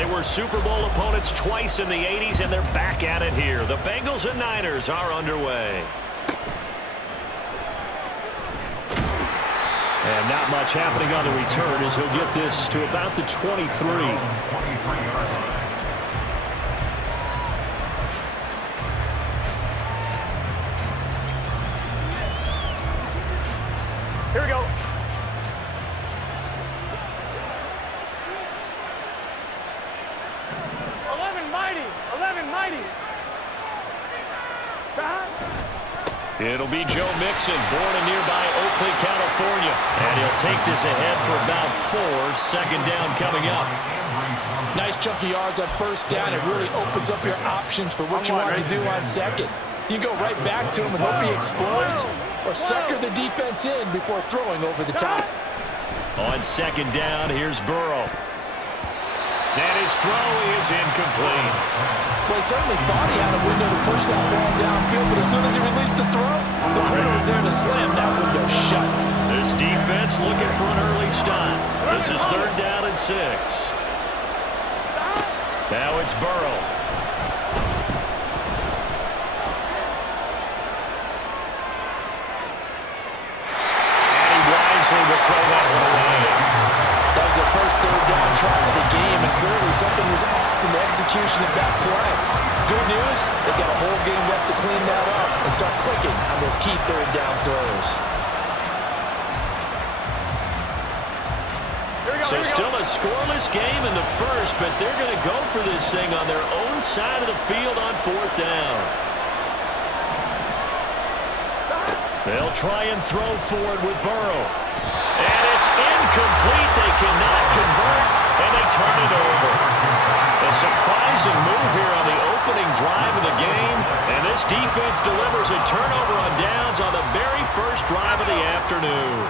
They were Super Bowl opponents twice in the 80s, and they're back at it here. The Bengals and Niners are underway. And not much happening on the return as he'll get this to about the 23. Here we go. 11 mighty. 11 mighty. It'll be Joe Mixon, born in nearby Oakley, California. And he'll take this ahead for about 4. Second down coming up. Nice chunk of yards on first down. It really opens up your options for what you want to do on second. You go right back to him and hope he explodes, or sucker the defense in before throwing over the top. On second down, here's Burrow. And his throw is incomplete. Well, he certainly thought he had a window to push that ball downfield, but as soon as he released the throw, the corner was there to slam that window shut. This defense looking for an early stop. This is third down and 6. Now it's Burrow. And he wisely will throw that one away. That was their first third down try of the game, and clearly something was off in the execution of that play. Good news, they got a whole game left to clean that up and start clicking on those key third down throws. So still a scoreless game in the first, but they're going to go for this thing on their own side of the field on fourth down. They'll try and throw forward with Burrow. And it's incomplete. They cannot convert, and they turn it over. A surprising move here on the opening drive of the game, and this defense delivers a turnover on downs on the very first drive of the afternoon.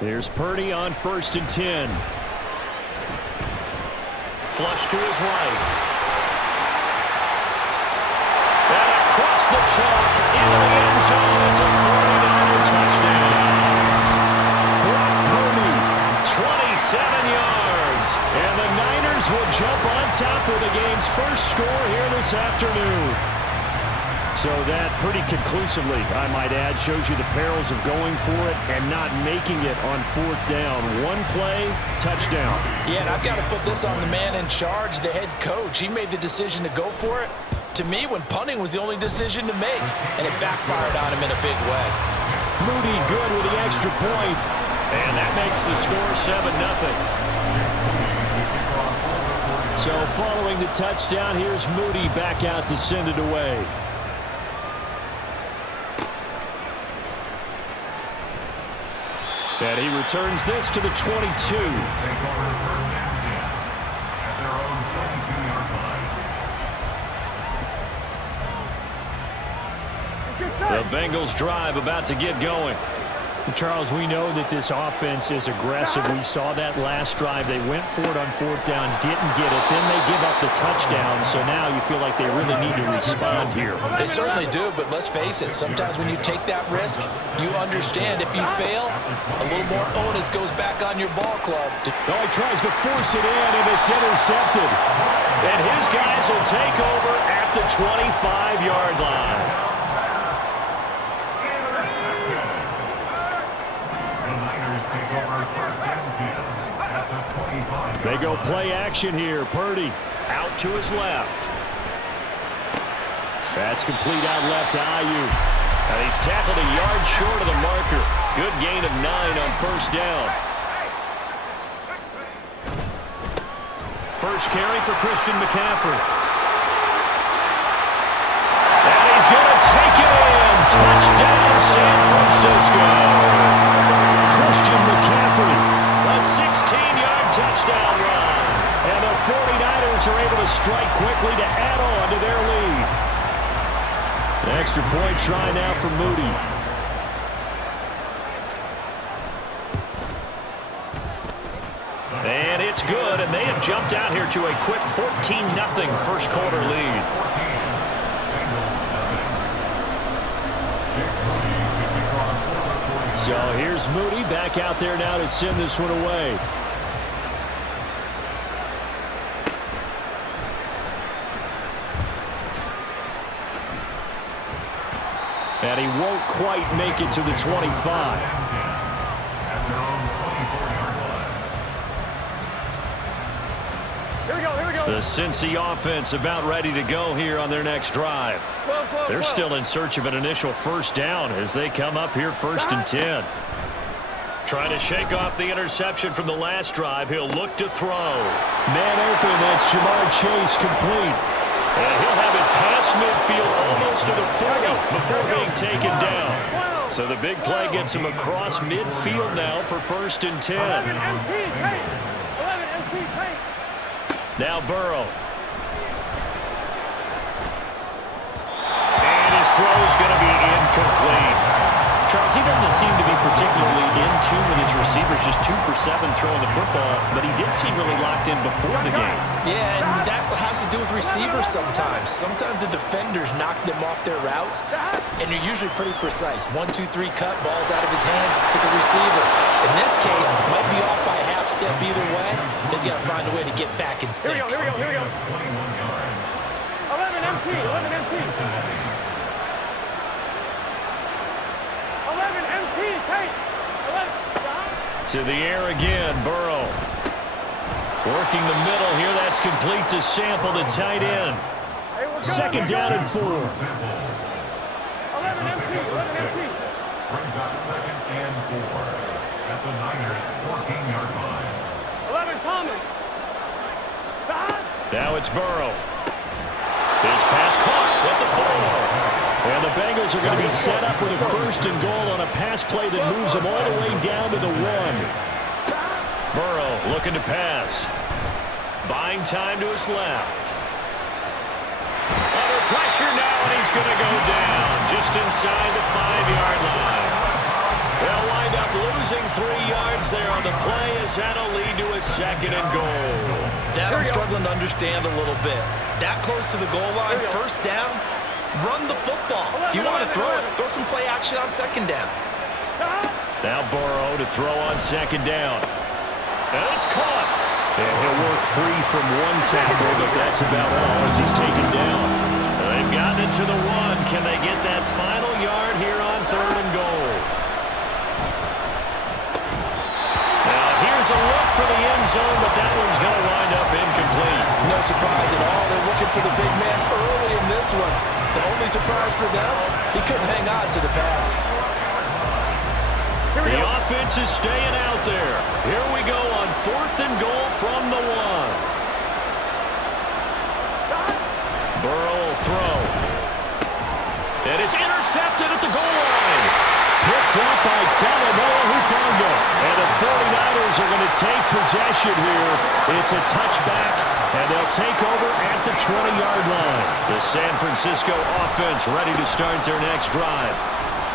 Here's Purdy on 1st and 10. Flush to his right. And across the chalk into the end zone. It's a 49er touchdown. Brock Purdy, 27 yards. And the Niners will jump on top with the game's first score here this afternoon. So that pretty conclusively, I might add, shows you the perils of going for it and not making it on fourth down. One play, touchdown. Yeah, and I've got to put this on the man in charge, the head coach. He made the decision to go for it. To me, when punting was the only decision to make, and it backfired on him in a big way. Moody good with the extra point, and that makes the score 7-0. So following the touchdown, here's Moody back out to send it away. And he returns this to the 22. The Bengals drive about to get going. Charles, we know that this offense is aggressive. We saw that last drive. They went for it on fourth down, didn't get it. Then they give up the touchdown. So now you feel like they really need to respond here. They certainly do, but let's face it. Sometimes when you take that risk, you understand if you fail, a little more onus goes back on your ball club. Oh, he tries to force it in, and it's intercepted. And his guys will take over at the 25-yard line. They go play action here. Purdy out to his left. That's complete out left to Ayuk. And he's tackled a yard short of the marker. Good gain of 9 on first down. First carry for Christian McCaffrey. And he's going to take it in. Touchdown, San Francisco. Christian McCaffrey, a 16-yard touchdown run. And the 49ers are able to strike quickly to add on to their lead. The extra point try now for Moody. And it's good, and they have jumped out here to a quick 14-0 first quarter lead. So here's Moody back out there now to send this one away. And he won't quite make it to the 25. The Cincy offense about ready to go here on their next drive. They're still in search of an initial first down as they come up here 1st and 10. Trying to shake off the interception from the last drive. He'll look to throw. Man open, that's Jamar Chase, complete. And he'll have it past midfield almost to the 40 before being taken down. So the big play gets him across midfield now for 1st and 10. 11 MT, Now Burrow. And his throw's going to be incomplete. Charles, he doesn't seem to be particularly in tune with his receivers, just 2 for 7 throwing the football, but he did seem really locked in before the game. Yeah, and that has to do with receivers sometimes. Sometimes the defenders knock them off their routes, and you're usually pretty precise. 1, 2, 3 cut, ball's out of his hands to the receiver. In this case, might be off by a half step either way. They've got to find a way to get back in sync. Here we go. 11 MT. 11 MT, Tate. 11. To the air again, Burrow. Working the middle here, that's complete to Sample, the tight end. Second down and 4. 11 MT. Brings up 2nd and 4 at the Niners' 14-yard line. 11 Thomas. Now it's Burrow. His pass caught at the 4. And the Bengals are going to be set up with a 1st and goal on a pass play that moves them all the way down to the 1. Burrow looking to pass. Buying time to his left. Under pressure now, and he's going to go down just inside the 5-yard line. They'll wind up losing 3 yards there on the play as that'll lead to a 2nd and goal. That I'm struggling to understand a little bit. That close to the goal line, 1st down, run the football. If you want to throw it, throw some play action on 2nd down. Now Burrow to throw on 2nd down. And it's caught. And he'll work free from 1 tackle, but that's about all as he's taken down. They've gotten it to the 1. Can they get that final yard here on 3rd and goal? Now here's a look for the end zone, but that one's going to wind up incomplete. No surprise at all. They're looking for the big man early in this one. The only surprise for them, he couldn't hang on to the pass. The offense is staying out there. Here we go on 4th and goal from the 1. Burrow will throw. And it's intercepted at the goal line. Picked up by Talanoa Hufanga. And the 49ers are going to take possession here. It's a touchback, and they'll take over at the 20-yard line. The San Francisco offense ready to start their next drive.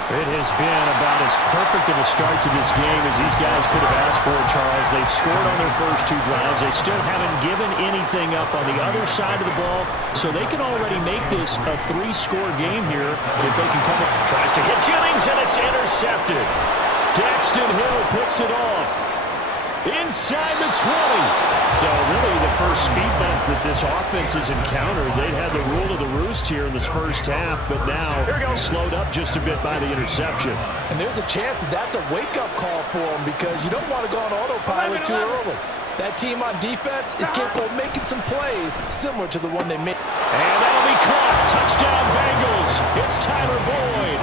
It has been about as perfect of a start to this game as these guys could have asked for, Charles. They've scored on their first 2 drives. They still haven't given anything up on the other side of the ball, so they can already make this a 3-score game here if they can come up. Tries to hit Jennings, and it's intercepted. Daxton Hill picks it off. Inside the 20. So really the first speed bump that this offense has encountered. They had the rule of the roost here in this first half, but now slowed up just a bit by the interception. And there's a chance that that's a wake-up call for them because you don't want to go on autopilot too early. That team on defense is capable of making some plays similar to the one they made. And that'll be caught. Touchdown Bengals. It's Tyler Boyd.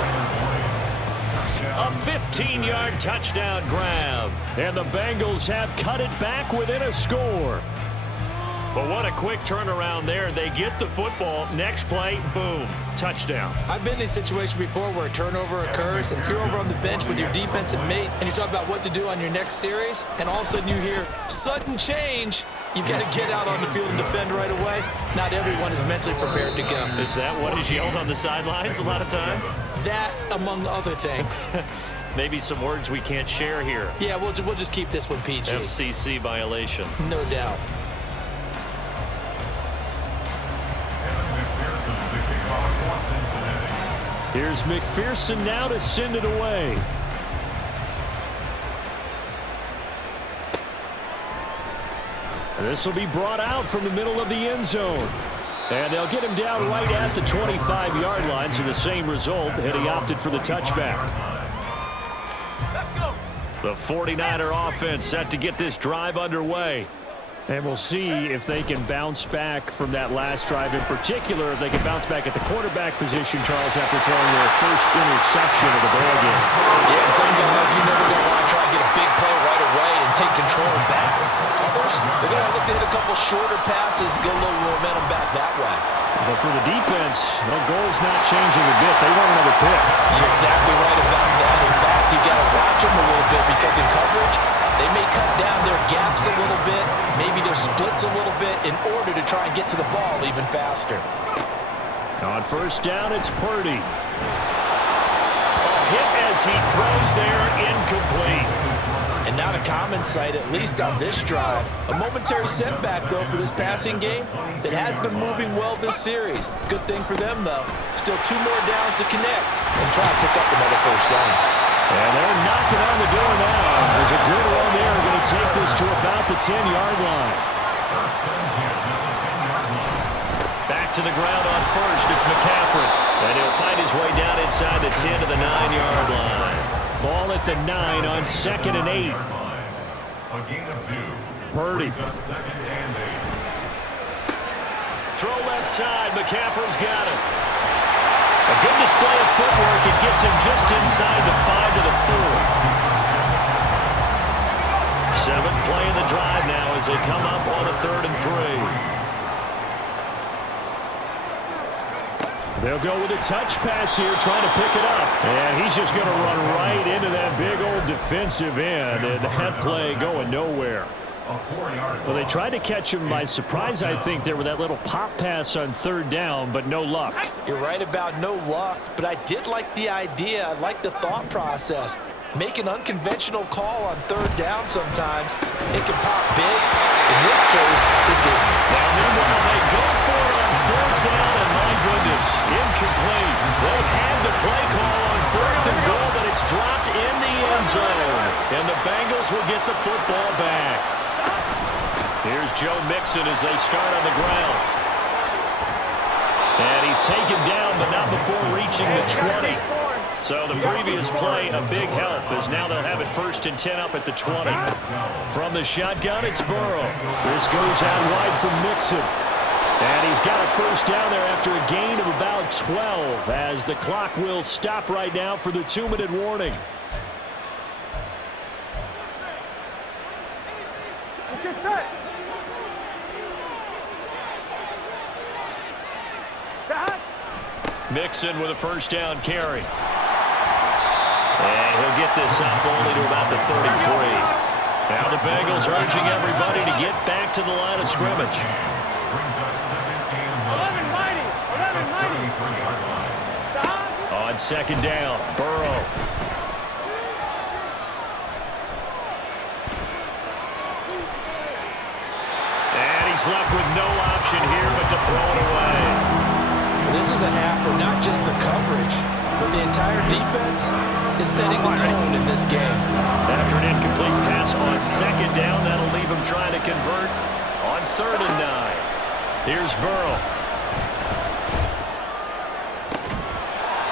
A 15-yard touchdown grab. And the Bengals have cut it back within a score. But what a quick turnaround there. They get the football. Next play, boom, touchdown. I've been in a situation before where a turnover occurs, and if you're over on the bench with your defensive mate and you talk about what to do on your next series, and all of a sudden you hear sudden change, you've got to get out on the field and defend right away. Not everyone is mentally prepared to go. Is that what is yelled on the sidelines a lot of times? That, among other things. Maybe some words we can't share here. Yeah, we'll just keep this one PG. FCC violation. No doubt. Here's McPherson now to send it away. This will be brought out from the middle of the end zone. And they'll get him down right at the 25-yard line, so the same result, and he opted for the touchback. The 49er offense set to get this drive underway. And we'll see if they can bounce back from that last drive. In particular, if they can bounce back at the quarterback position, Charles, after throwing their first interception of the ball game. Yeah, some guys, you never going to want to try and get a big play right away and take control back. Others, they're going to look to hit a couple shorter passes, get a little momentum back that way. But for the defense, the goal's not changing a bit. They want another pick. You're exactly right about that. In fact, you got to watch them a little bit because in coverage, they may cut down their gaps a little bit, maybe their splits a little bit in order to try and get to the ball even faster. On first down, it's Purdy. A hit as he throws there, incomplete. And not a common sight, at least on this drive. A momentary setback, though, for this passing game that has been moving well this series. Good thing for them, though. Still 2 more downs to connect and try to pick up another first down. And they're knocking on the door now. There's a good one there. Going to take this to about the 10-yard line. Back to the ground on first. It's McCaffrey. And he'll find his way down inside the 10 to the 9-yard line. Ball at the 9 on 2nd and 8. A gain of 2. Purdy. Second and 8. Throw left side. McCaffrey's got it. A good display of footwork. It gets him just inside the 5 to the 4. 7th play in the drive now as they come up on a 3rd and 3. They'll go with a touch pass here, trying to pick it up. And he's just going to run right into that big old defensive end. And that play going nowhere. Well, they tried to catch him by surprise, I think, there with that little pop pass on 3rd down, but no luck. You're right about no luck, but I did like the idea. I like the thought process. Make an unconventional call on 3rd down sometimes. It can pop big. In this case, it didn't. Now, meanwhile, they go for it on 4th down, and my goodness, incomplete. They had the play call on 4th and goal, but it's dropped in the end zone. And the Bengals will get the football back. Here's Joe Mixon as they start on the ground. And he's taken down, but not before reaching the 20. So the previous play, a big help, as now they'll have it 1st and 10 up at the 20. From the shotgun, it's Burrow. This goes out wide from Mixon. And he's got a 1st down there after a gain of about 12, as the clock will stop right now for the 2-minute warning. Let's get set. Mixon with a 1st down carry. And he'll get this up only to about the 33. Now the Bengals urging everybody to get back to the line of scrimmage. 11 mighty. 11 mighty. Stop. On 2nd down, Burrow. And he's left with no option here but to throw it away. This is a half where not just the coverage, but the entire defense is setting the tone in this game. After an incomplete pass on 2nd down, that'll leave him trying to convert on 3rd and 9. Here's Burrow.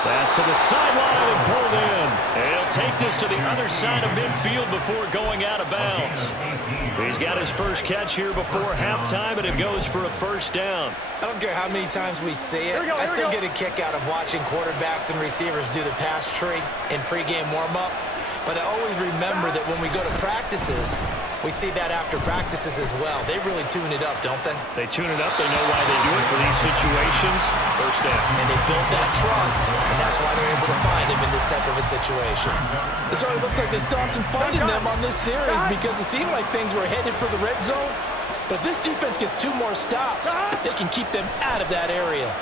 Pass to the sideline and pulled in. And he'll take this to the other side of midfield before going out of bounds. He's got his first catch here before halftime, and it goes for a 1st down. I don't care how many times we see it. I still get a kick out of watching quarterbacks and receivers do the pass tree in pregame warm-up. But I always remember that when we go to practices, we see that after practices as well. They really tune it up, don't they? They tune it up. They know why they do it for these situations. 1st down. And they build that trust, and that's why they're able to find him in this type of a situation. It already looks like they still have some fight in them on this series because it seemed like things were headed for the red zone. But if this defense gets 2 more stops, they can keep them out of that area.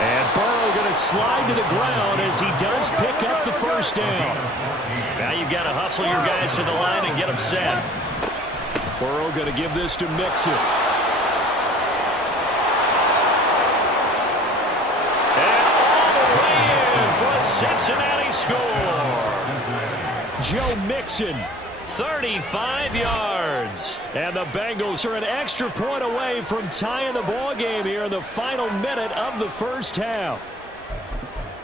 And Burrow going to slide to the ground as he does pick up the 1st down. Now you've got to hustle your guys to the line and get them set. Burrow going to give this to Mixon. And all the way in for a Cincinnati score. Joe Mixon. 35 yards. And the Bengals are an extra point away from tying the ball game here in the final minute of the first half.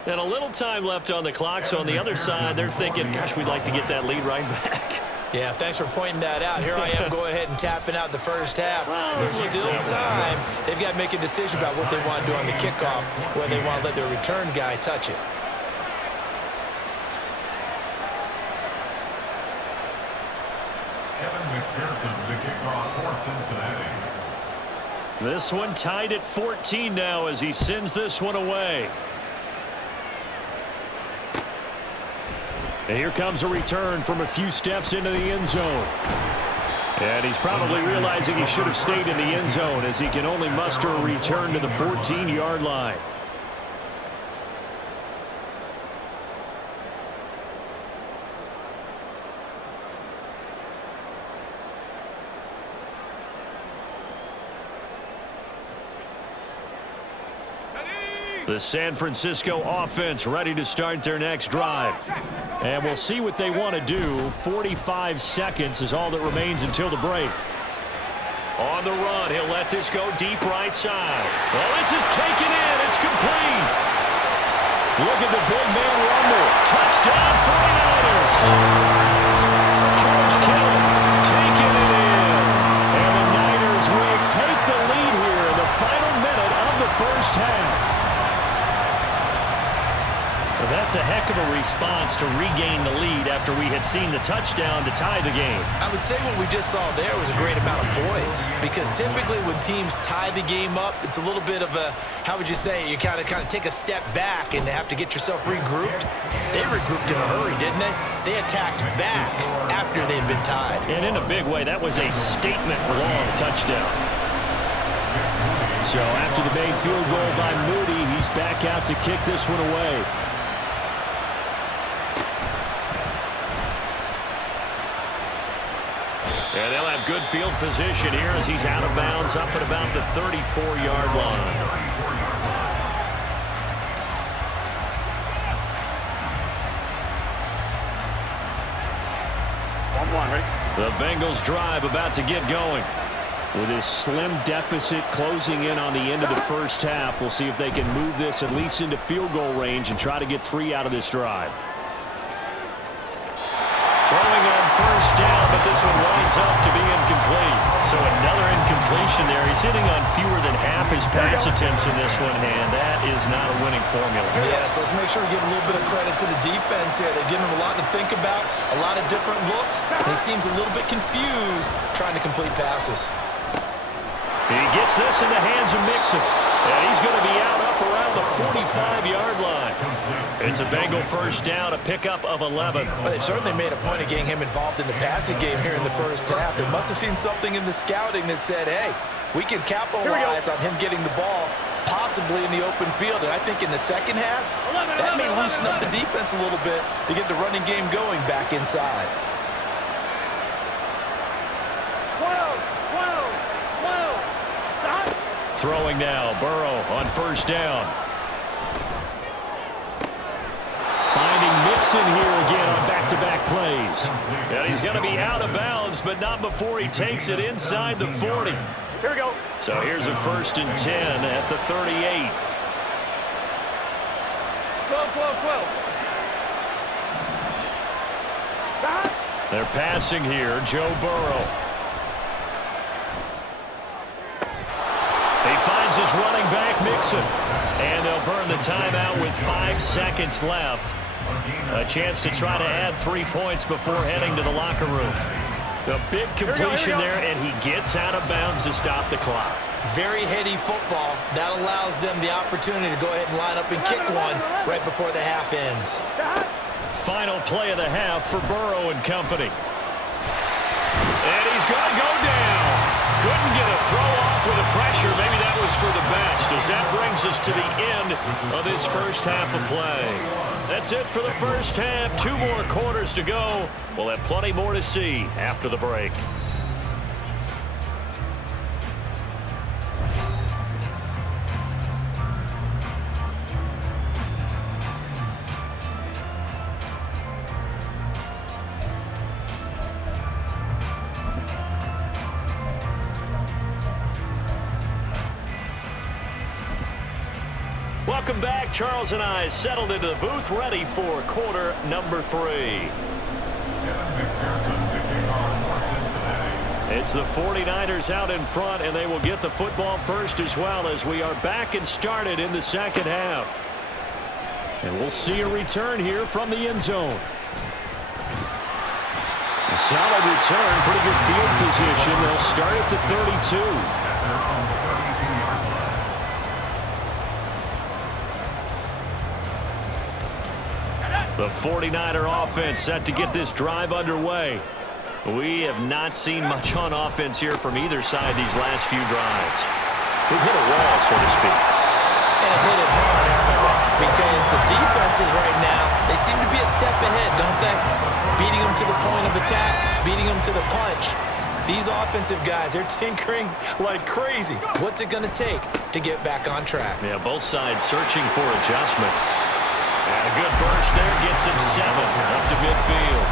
And a little time left on the clock, so on the other side, they're thinking, gosh, we'd like to get that lead right back. Yeah, thanks for pointing that out. Here I am going ahead and tapping out the first half. There's still time. They've got to make a decision about what they want to do on the kickoff, whether they want to let their return guy touch it. McPherson, the kickoff for Cincinnati. This one tied at 14 now as he sends this one away. And here comes a return from a few steps into the end zone. And he's probably realizing he should have stayed in the end zone as he can only muster a return to the 14-yard line. The San Francisco offense ready to start their next drive. And we'll see what they want to do. 45 seconds is all that remains until the break. On the run, he'll let this go deep right side. Well, this is taken in. It's complete. Look at the big man rumble. Touchdown 49ers. George Kittle taking it in. And the Niners will take the lead here in the final minute of the first half. Well, that's a heck of a response to regain the lead after we had seen the touchdown to tie the game. I would say what we just saw there was a great amount of poise, because typically when teams tie the game up, it's a little bit of a, how would you say, you kind of take a step back and have to get yourself regrouped. They regrouped in a hurry, didn't they? They attacked back after they'd been tied. And in a big way, that was a statement-long touchdown. So after the made field goal by Moody, he's back out to kick this one away. And they'll have good field position here as he's out of bounds up at about the 34-yard line. The Bengals drive about to get going. With his slim deficit closing in on the end of the first half, we'll see if they can move this at least into field goal range and try to get 3 out of this drive. Throwing on first down, but this one winds up to be incomplete. So another incompletion there. He's hitting on fewer than half his pass attempts in this one, and that is not a winning formula. Yes, let's make sure we give a little bit of credit to the defense here. They're giving him a lot to think about, a lot of different looks, and he seems a little bit confused trying to complete passes. He gets this in the hands of Mixon, and he's going to be out up around the 45-yard line. It's a Bengal first down, a pickup of 11. But they've certainly made a point of getting him involved in the passing game here in the first half. They must have seen something in the scouting that said, hey, we can capitalize on him getting the ball possibly in the open field. And I think in the second half, that may loosen up the defense a little bit to get the running game going back inside. 12. Stop. Throwing now, Burrow on first down. Finding Mixon here again on back-to-back plays. And he's going to be out of bounds, but not before he takes it inside the 40. Here we go. So here's a 1st and 10 at the 38. 12. Stop. They're passing here, Joe Burrow. He finds his running back, Mixon. And they'll burn the timeout with 5 seconds left. A chance to try to add 3 points before heading to the locker room. The big completion there, and he gets out of bounds to stop the clock. Very heady football. That allows them the opportunity to go ahead and line up and kick one right before the half ends. Final play of the half for Burrow and company. And he's going to go down. Couldn't get a throw off with the pressure. Maybe that was for the best, as that brings us to the end of this first half of play. That's it for the first half. 2 more quarters to go. We'll have plenty more to see after the break. Welcome back. Charles and I settled into the booth, ready for quarter number 3. It's the 49ers out in front, and they will get the football first as well as we are back and started in the second half. And we'll see a return here from the end zone. A solid return, pretty good field position. They'll start at the 32. The 49er offense set to get this drive underway. We have not seen much on offense here from either side these last few drives. We've hit a wall, so to speak. And it hit it hard, haven't we? Because the defenses right now, they seem to be a step ahead, don't they? Beating them to the point of attack, beating them to the punch. These offensive guys, they're tinkering like crazy. What's it going to take to get back on track? Yeah, both sides searching for adjustments. And a good burst there gets him 7 up to midfield.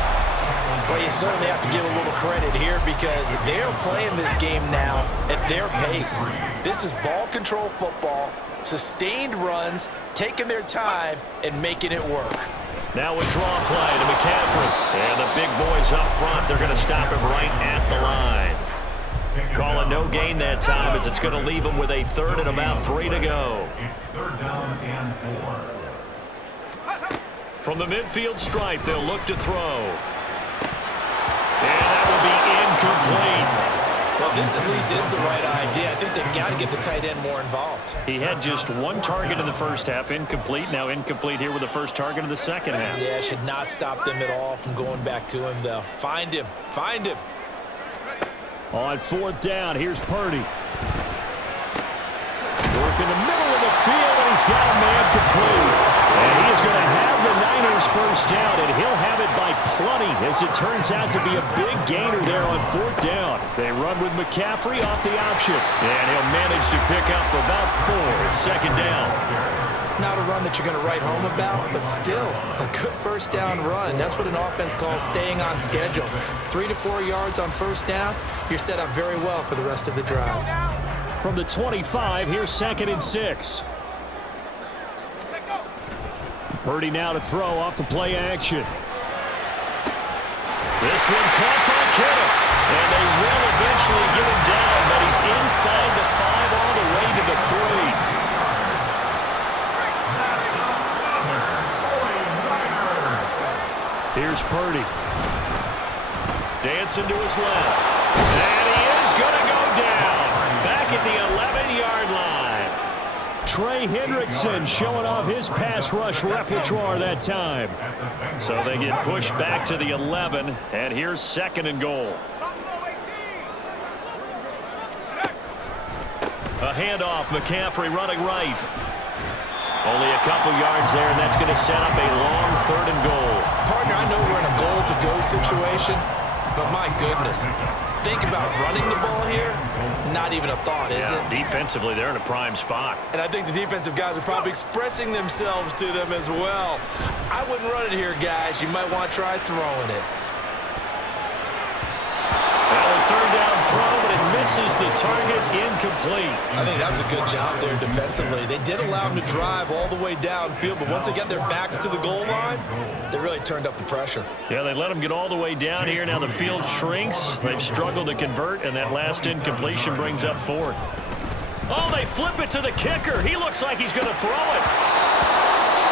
Well, you certainly have to give a little credit here because they're playing this game now at their pace. This is ball control football, sustained runs, taking their time, and making it work. Now a draw play to McCaffrey. And the big boys up front, they're going to stop him right at the line. Call a no gain that time as it's going to leave him with a 3rd and about 3 to go. It's 3rd down and 4. From the midfield stripe, they'll look to throw. And that will be incomplete. Well, this at least is the right idea. I think they've got to get the tight end more involved. He had just 1 target in the first half, incomplete. Now incomplete here with the first target in the second half. Yeah, should not stop them at all from going back to him, though. Find him. Find him. On 4th down, here's Purdy. Work in the middle of the field, and he's got a man complete. And he is going to have the Niners first down, and he'll have it by plenty as it turns out to be a big gainer there on 4th down. They run with McCaffrey off the option, and he'll manage to pick up about 4 at 2nd down. Not a run that you're going to write home about, but still a good first down run. That's what an offense calls staying on schedule. 3 to 4 yards on first down, you're set up very well for the rest of the drive. From the 25, here's 2nd and 6. Purdy now to throw off the play action. This one caught by Kittle. And they will eventually get him down, but he's inside the 5 all the way to the 3. Here's Purdy. Dancing to his left. And he is going to go down. Back at the 11-yard line. Trey Hendrickson showing off his pass rush repertoire that time. So they get pushed back to the 11, and here's 2nd and goal. A handoff, McCaffrey running right. Only a couple yards there, and that's going to set up a long 3rd and goal. Partner, I know we're in a goal-to-go situation, but my goodness, think about running the ball here. Not even a thought, is it? Defensively, they're in a prime spot. And I think the defensive guys are probably expressing themselves to them as well. I wouldn't run it here, guys. You might want to try throwing it. Well, a 3rd down throw, but it misses the target, incomplete. I think that was a good job there defensively. They did allow them to drive all the way downfield, but once they got their backs to the goal line, they really turned up the pressure. Yeah, they let them get all the way down here. Now the field shrinks. They've struggled to convert, and that last incompletion brings up 4th. Oh, they flip it to the kicker. He looks like he's going to throw it.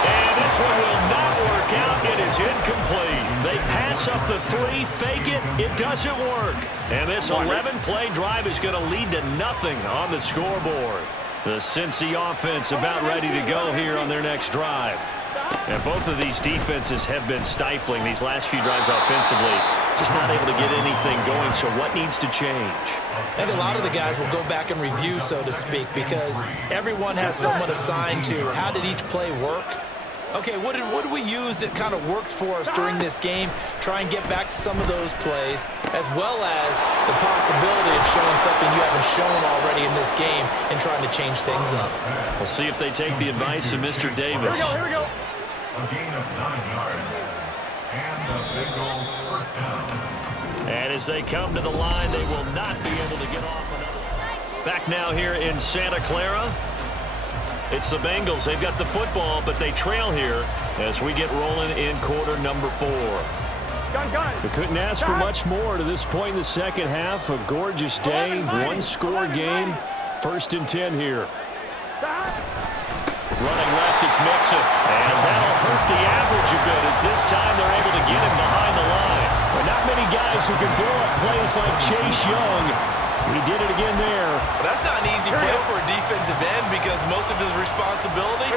And this one will not work out. It is incomplete. They pass up the 3, fake it. It doesn't work. And this 11-play drive is going to lead to nothing on the scoreboard. The Cincy offense about ready to go here on their next drive. And both of these defenses have been stifling these last few drives offensively. Just not able to get anything going, so what needs to change? I think a lot of the guys will go back and review, so to speak, because everyone has someone assigned to how did each play work. Okay, what did we use that kind of worked for us during this game? Try and get back to some of those plays, as well as the possibility of showing something you haven't shown already in this game and trying to change things up. We'll see if they take the advice of Mr. Davis. Here we go. A gain of 9 yards. And the Bengals first down. And as they come to the line, they will not be able to get off another. Back now here in Santa Clara. It's the Bengals. They've got the football, but they trail here as we get rolling in quarter number 4. We couldn't ask for much more to this point in the second half. A gorgeous day, one-score game. 1st and 10 here. Running left, it's Mixon. And that'll hurt the average a bit as this time they're able to get him behind the line. But not many guys who can blow up plays like Chase Young. He did it again there. Well, that's not an easy play for a defensive end because most of his responsibility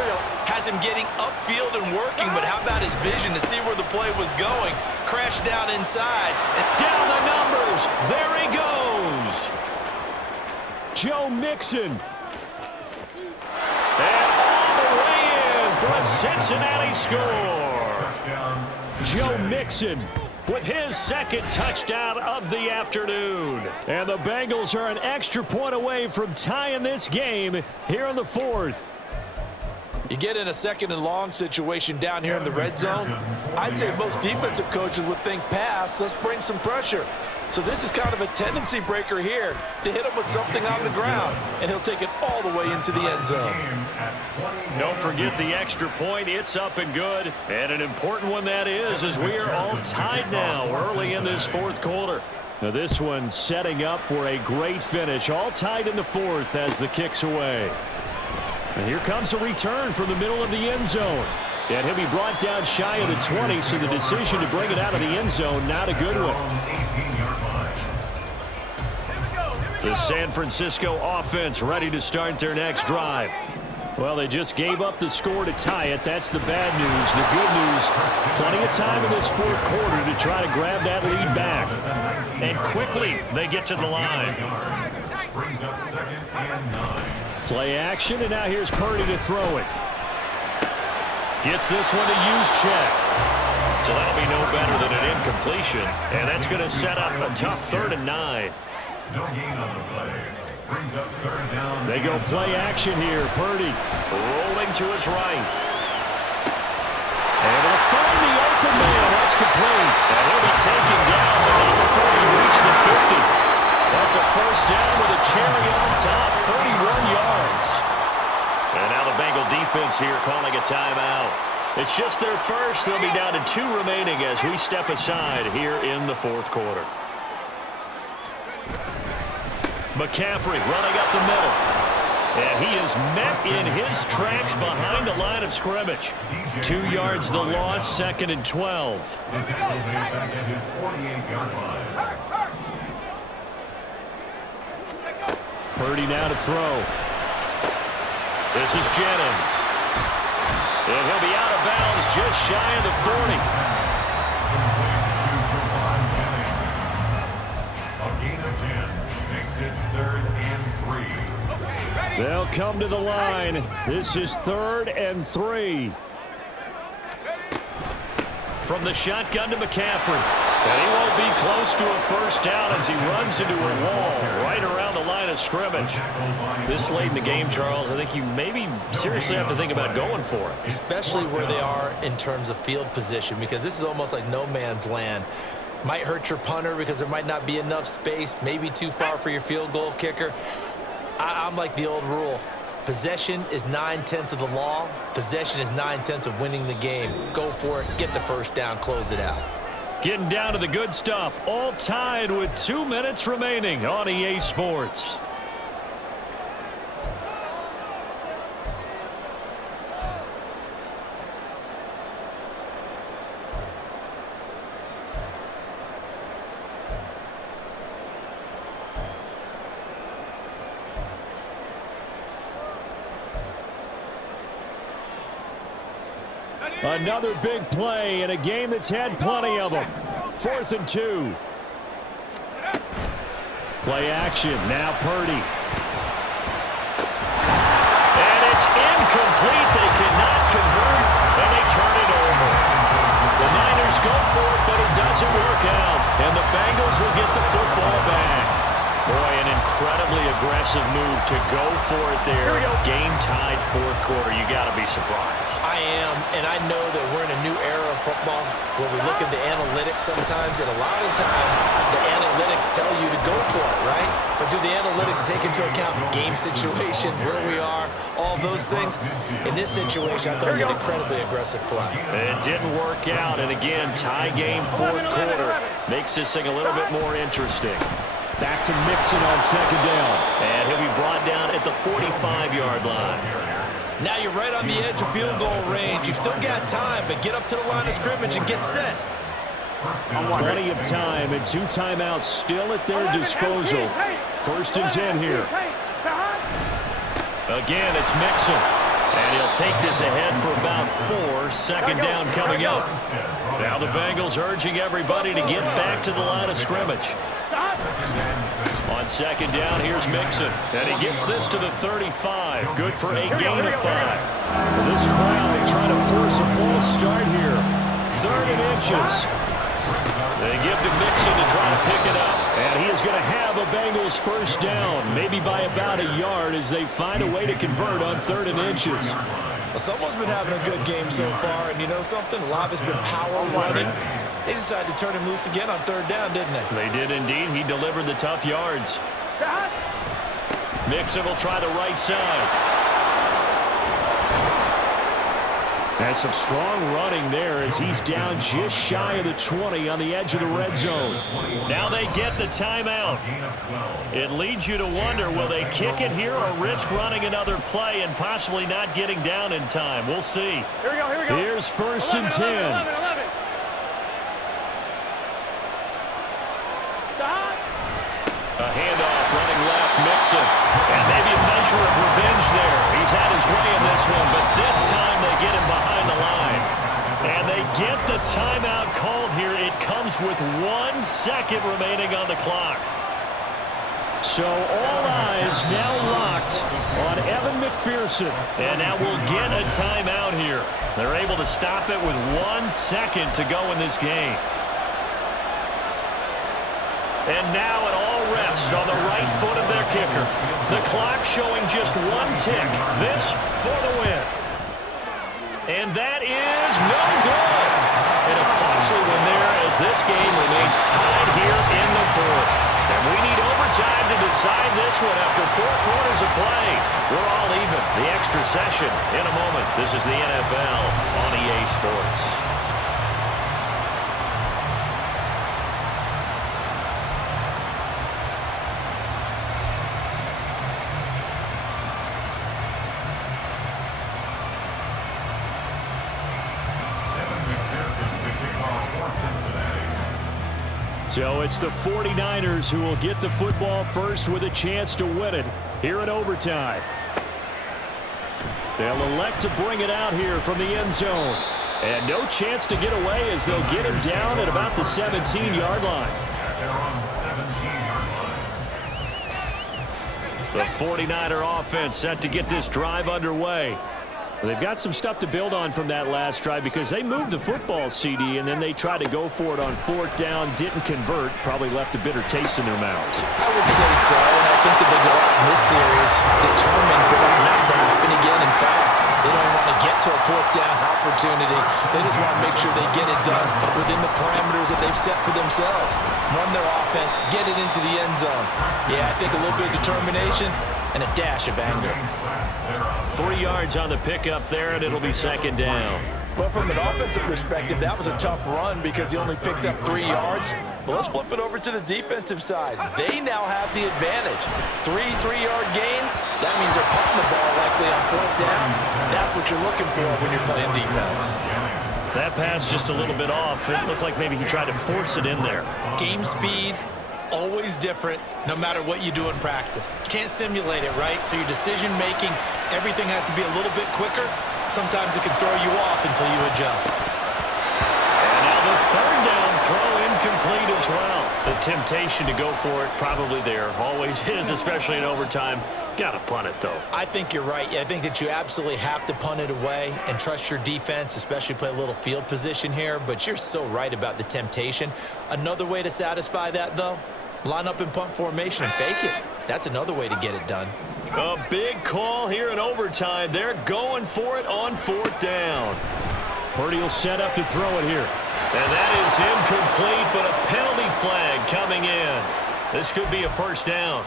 has him getting upfield and working. But how about his vision to see where the play was going? Crashed down inside. Down the numbers. There he goes. Joe Mixon. And all the way in for a Cincinnati score. Joe Mixon with his second touchdown of the afternoon. And the Bengals are an extra point away from tying this game here in the 4th. You get in a 2nd and long situation down here in the red zone. I'd say most defensive coaches would think pass. Let's bring some pressure. So this is kind of a tendency breaker here to hit him with something on the ground, and he'll take it all the way into the end zone. Don't forget the extra point. It's up and good. And an important one that is, as we are all tied now early in this 4th quarter. Now this one setting up for a great finish. All tied in the 4th as the kick's away. And here comes a return from the middle of the end zone. And he'll be brought down shy of the 20, so the decision to bring it out of the end zone, not a good one. The San Francisco offense ready to start their next drive. Well, they just gave up the score to tie it. That's the bad news. The good news, plenty of time in this 4th quarter to try to grab that lead back. And quickly, they get to the line. Brings up 2nd and 9. Play action, and now here's Purdy to throw it. Gets this one to use check. So that'll be no better than an incompletion. And that's going to set up a tough 3rd and 9. No gain on the play. Brings up 3rd down. They go play action here. Purdy rolling to his right. And he'll find the open man. That's complete. And he'll be taken down, but not before he reached the 50. That's a 1st down with a cherry on top, 31 yards. And now the Bengal defense here calling a timeout. It's just their first. They'll be down to 2 remaining as we step aside here in the 4th quarter. McCaffrey running up the middle. And he is met in his tracks behind the line of scrimmage. 2 yards the loss, 2nd and 12. The tackle is back at his 48-yard line. Purdy now to throw. This is Jennings. And he'll be out of bounds just shy of the 40. A gain of 10 makes it 3rd and 3. They'll come to the line. This is 3rd and 3. From the shotgun to McCaffrey. And he won't be close to a 1st down as he runs into a wall right around the line of scrimmage. This late in the game, Charles, I think you maybe seriously have to think about going for it. Especially where they are in terms of field position, because this is almost like no man's land. Might hurt your punter because there might not be enough space, maybe too far for your field goal kicker. I'm like the old rule. Possession is 9/10 of the law. Possession is 9/10 of winning the game. Go for it, get the 1st down, close it out. Getting down to the good stuff. All tied with 2 minutes remaining on EA Sports. Another big play in a game that's had plenty of them. 4th and 2. Play action. Now Purdy. And it's incomplete. They cannot convert, and they turn it over. The Niners go for it, but it doesn't work out. And the Bengals will get the football back. Boy, an incredible incredibly aggressive move to go for it there. Game-tied fourth quarter. You got to be surprised. I am, and I know that we're in a new era of football where we look at the analytics sometimes, and a lot of the time the analytics tell you to go for it, right? But do the analytics take into account game situation, where we are, all those things? In this situation, I thought it was an incredibly aggressive play. It didn't work out, and again, tie game fourth quarter makes this thing a little bit more interesting. Back to Mixon on second down. And he'll be brought down at the 45-yard line. Now you're right on the edge of field goal range. You've still got time, but get up to the line of scrimmage and get set. Plenty of time and 2 timeouts still at their disposal. 1st and 10 here. Again, it's Mixon. And he'll take this ahead for about 4. Second down coming up. Now the Bengals urging everybody to get back to the line of scrimmage. On second down, here's Mixon. And he gets this to the 35. Good for a gain of 5. This crowd trying to force a false start here. 3rd and inches. They give to Mixon to try to pick it up. And he is going to have a Bengals first down, maybe by about a yard as they find a way to convert on 3rd and inches. Well, someone's been having a good game so far, and you know something? A lot of it's been power running. They decided to turn him loose again on 3rd down, didn't they? They did indeed. He delivered the tough yards. Mixon will try the right side. And some strong running there as he's down just shy of the 20 on the edge of the red zone. Now they get the timeout. It leads you to wonder, will they kick it here or risk running another play and possibly not getting down in time? We'll see. Here we go, here we go. Here's 1st and 10. 11. A handoff running left, Mixon. And maybe a measure of revenge there. He's had his way in this one, but this time they get him behind the line. And they get the timeout called here. It comes with 1 second remaining on the clock. So all eyes now locked on Evan McPherson. And now we'll get a timeout here. They're able to stop it with 1 second to go in this game. And now it all rests on the right foot of their kicker. The clock showing just 1 tick. This for the win. And that is no good. And a costly one there as this game remains tied here in the 4th. And we need overtime to decide this one after 4 quarters of play. We're all even. The extra session in a moment. This is the NFL on EA Sports. So it's the 49ers who will get the football first with a chance to win it here in overtime. They'll elect to bring it out here from the end zone. And no chance to get away as they'll get him down at about the 17-yard line. The 49er offense set to get this drive underway. They've got some stuff to build on from that last drive because they moved the football, CD, and then they tried to go for it on 4th down, didn't convert, probably left a bitter taste in their mouths. I would say so, and I think that they go out in this series determined for that not to happen again. In fact, they don't want to get to a 4th down opportunity. They just want to make sure they get it done within the parameters that they've set for themselves. Run their offense, get it into the end zone. Yeah, I think a little bit of determination and a dash of anger. 3 yards on the pickup there, and it'll be second down. But from an offensive perspective, that was a tough run because he only picked up 3 yards. But let's flip it over to the defensive side. They now have the advantage. 3 3-yard gains, that means they're punting the ball likely on 4th down. That's what you're looking for when you're playing defense. That pass just a little bit off. It looked like maybe he tried to force it in there. Game speed, always different, no matter what you do in practice. You can't simulate it, right? So your decision-making, everything has to be a little bit quicker. Sometimes it can throw you off until you adjust. And now the 3rd down throw incomplete as well. The temptation to go for it probably there. Always is, especially in overtime. Got to punt it, though. I think you're right. I think that you absolutely have to punt it away and trust your defense, especially play a little field position here. But you're so right about the temptation. Another way to satisfy that, though, Line up in punt formation and fake it. That's another way to get it done. A big call here in overtime. They're going for it on 4th down. Purdy will set up to throw it here. And that is incomplete, but a penalty flag coming in. This could be a 1st down.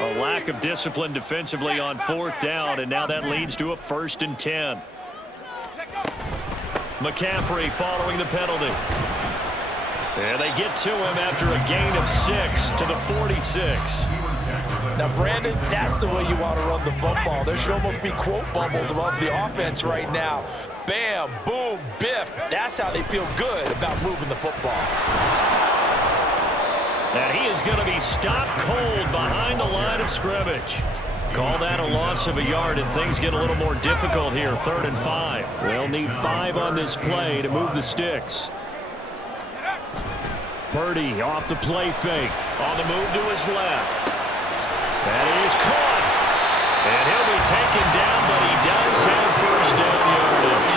A lack of discipline defensively on 4th down, and now that leads to a 1st and 10. McCaffrey following the penalty. And they get to him after a gain of 6 to the 46. Now, Brandon, that's the way you want to run the football. There should almost be quote bubbles above the offense right now. Bam, boom, biff. That's how they feel good about moving the football. And he is going to be stopped cold behind the line of scrimmage. Call that a loss of a yard, and things get a little more difficult here. 3rd and 5. They'll need 5 on this play to move the sticks. Purdy off the play fake. On the move to his left. That is caught. And he'll be taken down, but he does have 1st down yardage.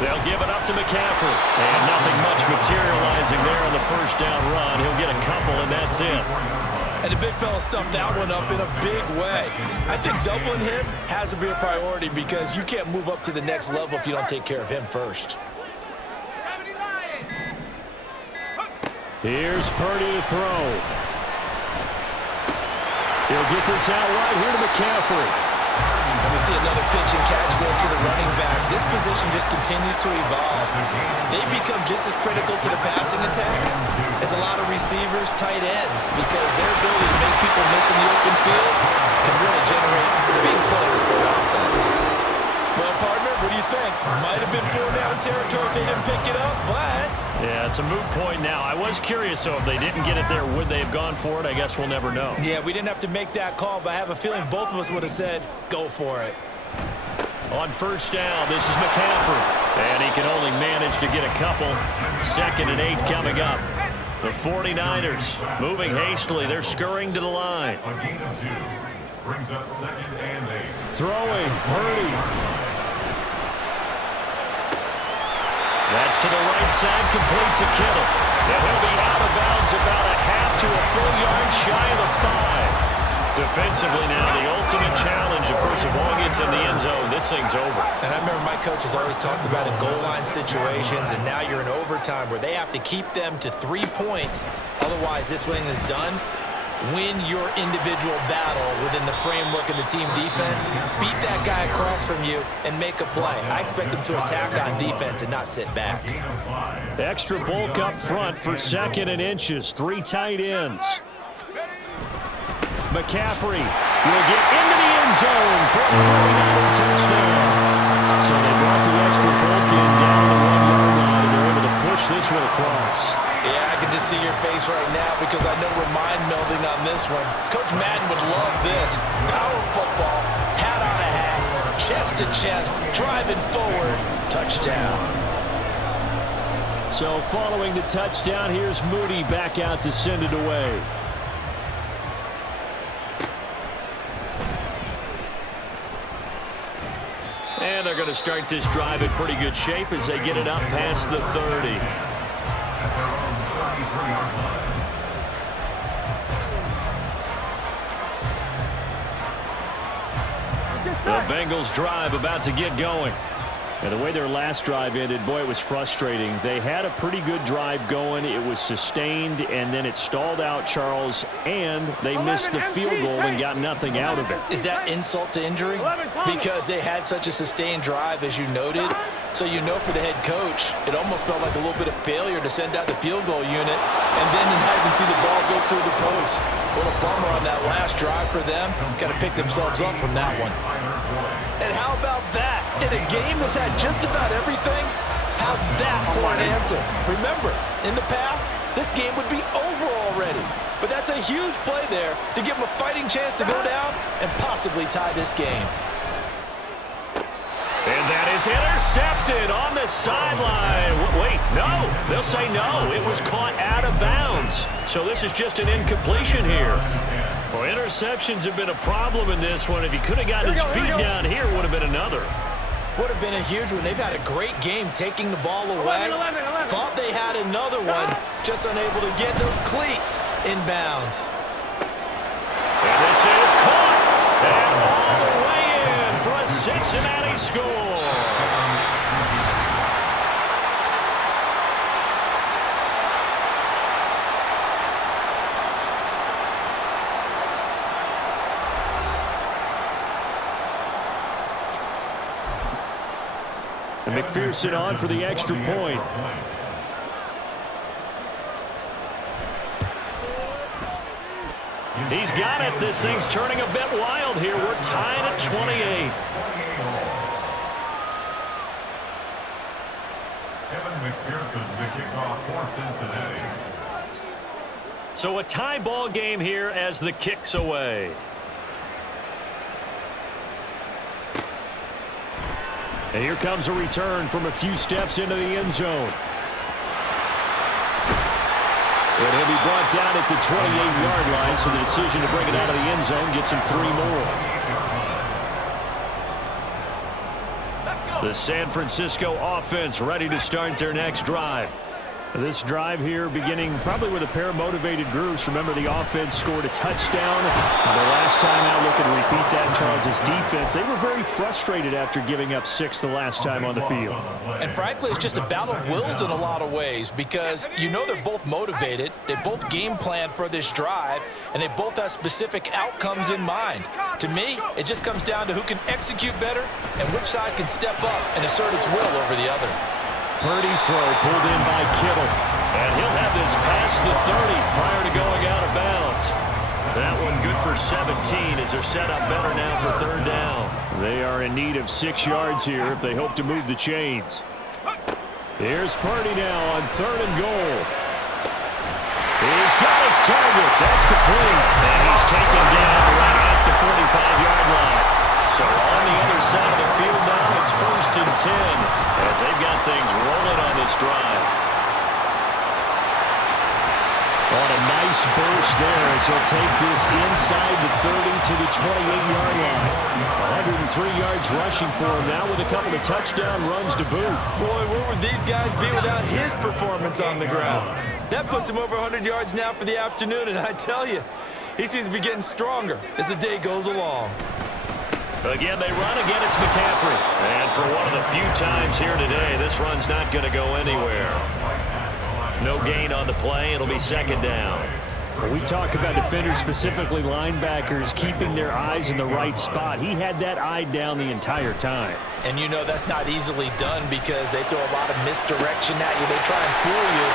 They'll give it up to McCaffrey. And nothing much materializing there on the 1st down run. He'll get a couple, and that's it. And the big fella stuffed that one up in a big way. I think doubling him has to be a priority because you can't move up to the next level if you don't take care of him first. Here's Purdy to throw. He'll get this out right here to McCaffrey. And we see another pitch and catch there to the running back. This position just continues to evolve. They become just as critical to the passing attack as a lot of receivers, tight ends, because their ability to make people miss in the open field can really generate big plays for an offense. Well, partner, what do you think? Might have been 4-down territory if they didn't pick it up, but... Yeah, it's a moot point now. I was curious, so if they didn't get it there, would they have gone for it? I guess we'll never know. Yeah, we didn't have to make that call, but I have a feeling both of us would have said, go for it. On 1st down, this is McCaffrey. And he can only manage to get a couple. 2nd and 8 coming up. The 49ers moving hastily. They're scurrying to the line. A gain of 2 brings up 2nd and 8. Throwing, Purdy. That's to the right side, complete to Kittle. And he'll be out of bounds about a half to a full yard shy of the 5. Defensively now, the ultimate challenge. Of course, if ball gets in the end zone, this thing's over. And I remember my coach has always talked about in goal line situations, and now you're in overtime where they have to keep them to 3 points. Otherwise, this thing is done. Win your individual battle within the framework of the team defense. Beat that guy across from you and make a play. I expect them to attack on defense and not sit back. Extra bulk up front for 2nd and inches. 3 tight ends. McCaffrey will get into the end zone for a 49er touchdown. So they brought the extra bulk in down the 1-yard line, and they're able to push this one across. Yeah, I can just see your face right now because I know we're mind melding on this one. Coach Madden would love this. Power football, hat on a hat, chest to chest, driving forward, touchdown. So following the touchdown, here's Moody back out to send it away. And they're going to start this drive in pretty good shape as they get it up past the 30. The Bengals drive about to get going. And the way their last drive ended, boy, it was frustrating. They had a pretty good drive going. It was sustained, and then it stalled out, Charles, and they missed the field goal and got nothing out of it. Is that insult to injury? Because they had such a sustained drive, as you noted. So you know for the head coach, it almost felt like a little bit of failure to send out the field goal unit and then not even see the ball go through the post. What a bummer on that last drive for them. Got to pick themselves up from that one. And how about that? In a game that's had just about everything, how's that for an answer? Remember, in the past, this game would be over already. But that's a huge play there to give them a fighting chance to go down and possibly tie this game. And that is intercepted on the sideline. Wait, no. They'll say no. It was caught out of bounds. So this is just an incompletion here. Well, interceptions have been a problem in this one. If he could have gotten his feet down here, it would have been another. Would have been a huge one. They've had a great game taking the ball away. 11. Thought they had another one, just unable to get those cleats inbounds. And this is caught. And all the way in for a Cincinnati score. And McPherson on for the extra point. He's got it. This thing's turning a bit wild here. We're tied at 28. Kevin McPherson, the kickoff for Cincinnati. So a tie ball game here as the kick's away. And here comes a return from a few steps into the end zone. And he'll be brought down at the 28-yard line, so the decision to bring it out of the end zone gets him 3 more. The San Francisco offense ready to start their next drive. This drive here beginning probably with a pair of motivated groups. Remember, the offense scored a touchdown. The last time out, looking to repeat that in Charles' defense. They were very frustrated after giving up 6 the last time on the field. And frankly, it's just a battle of wills in a lot of ways because you know they're both motivated. They both game plan for this drive, and they both have specific outcomes in mind. To me, it just comes down to who can execute better and which side can step up and assert its will over the other. Purdy's throw pulled in by Kittle. And he'll have this past the 30 prior to going out of bounds. That one good for 17 as they're set up better now for third down. They are in need of 6 yards here if they hope to move the chains. Here's Purdy now on 3rd and goal. He's got his target. That's complete. And he's taken down right at the 45-yard line. So on the other side of the field now, it's 1st and 10 as they've got things rolling on this drive. On a nice burst there as he'll take this inside the 30 to the 28-yard line. 103 yards rushing for him now with a couple of touchdown runs to boot. Boy, where would these guys be without his performance on the ground? That puts him over 100 yards now for the afternoon, and I tell you, he seems to be getting stronger as the day goes along. Again, they run. Again, it's McCaffrey. And for one of the few times here today, this run's not going to go anywhere. No gain on the play. It'll be 2nd down. We talk about defenders, specifically linebackers, keeping their eyes in the right spot. He had that eye down the entire time. And you know that's not easily done because they throw a lot of misdirection at you. They try and fool you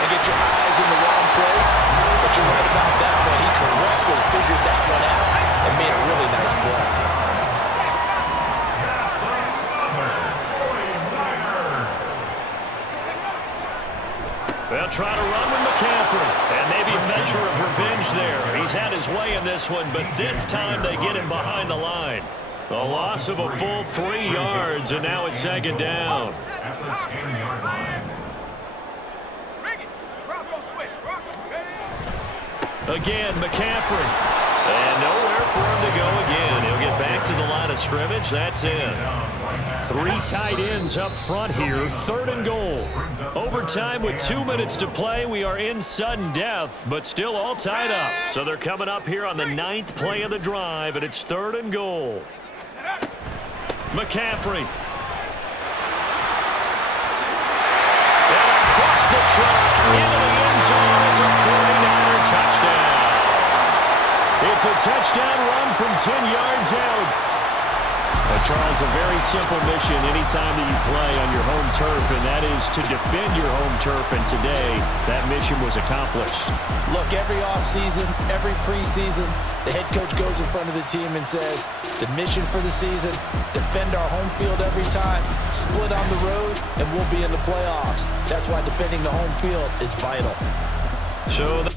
and get your eyes in the wrong place. But you're right about that one. He correctly figured that one out and made a really nice play. They'll try to run with McCaffrey. And maybe a measure of revenge there. He's had his way in this one, but this time they get him behind the line. The loss of a full 3 yards, and now it's 2nd down. At the 10-yard line. Again, McCaffrey. And nowhere for him to go again. He'll get back to the line of scrimmage. That's in. 3 tight ends up front here. 3rd and goal. Overtime with 2 minutes to play. We are in sudden death, but still all tied up. So they're coming up here on the 9th play of the drive, and it's 3rd and goal. McCaffrey. And across the track into the end zone. It's a 49er touchdown. It's a touchdown run from 10 yards out. Charles, a very simple mission anytime that you play on your home turf, and that is to defend your home turf, and today that mission was accomplished. Look, every offseason, every preseason, the head coach goes in front of the team and says, the mission for the season, defend our home field every time, split on the road, and we'll be in the playoffs. That's why defending the home field is vital. So